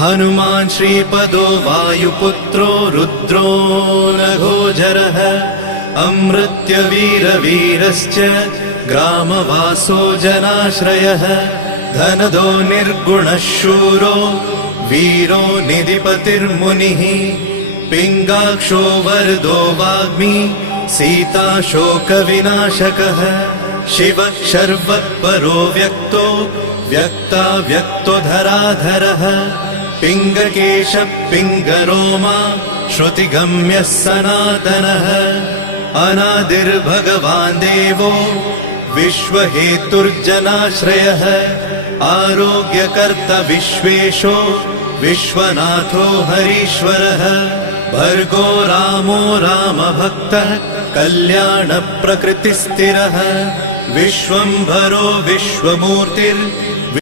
हनुमान् श्रीपदो वायुपुत्रो रुद्रो नघोजरः अमृत्यवीरवीरश्च ग्रामवासो जनाश्रयः धनदो निर्गुणः शूरो वीरो निधिपतिर्मुनिः पिङ्गाक्षो वरदो वाग्मी सीताशोकविनाशकः शिवः शर्वत्परो व्यक्तो व्यक्तो धराधरः पिङ्गकेशः पिङ्गरोमा श्रुतिगम्यः सनातनः अनादिर्भगवान् देवो विश्वहेतुर्जनाश्रयः आरोग्यकर्ता विश्वेशो विश्वनाथो हरीश्वरः भर्गो रामो रामभक्तः कल्याणप्रकृतिस्थिरः विश्वम्भरो विश्वमूर्तिर्विश्वरूपो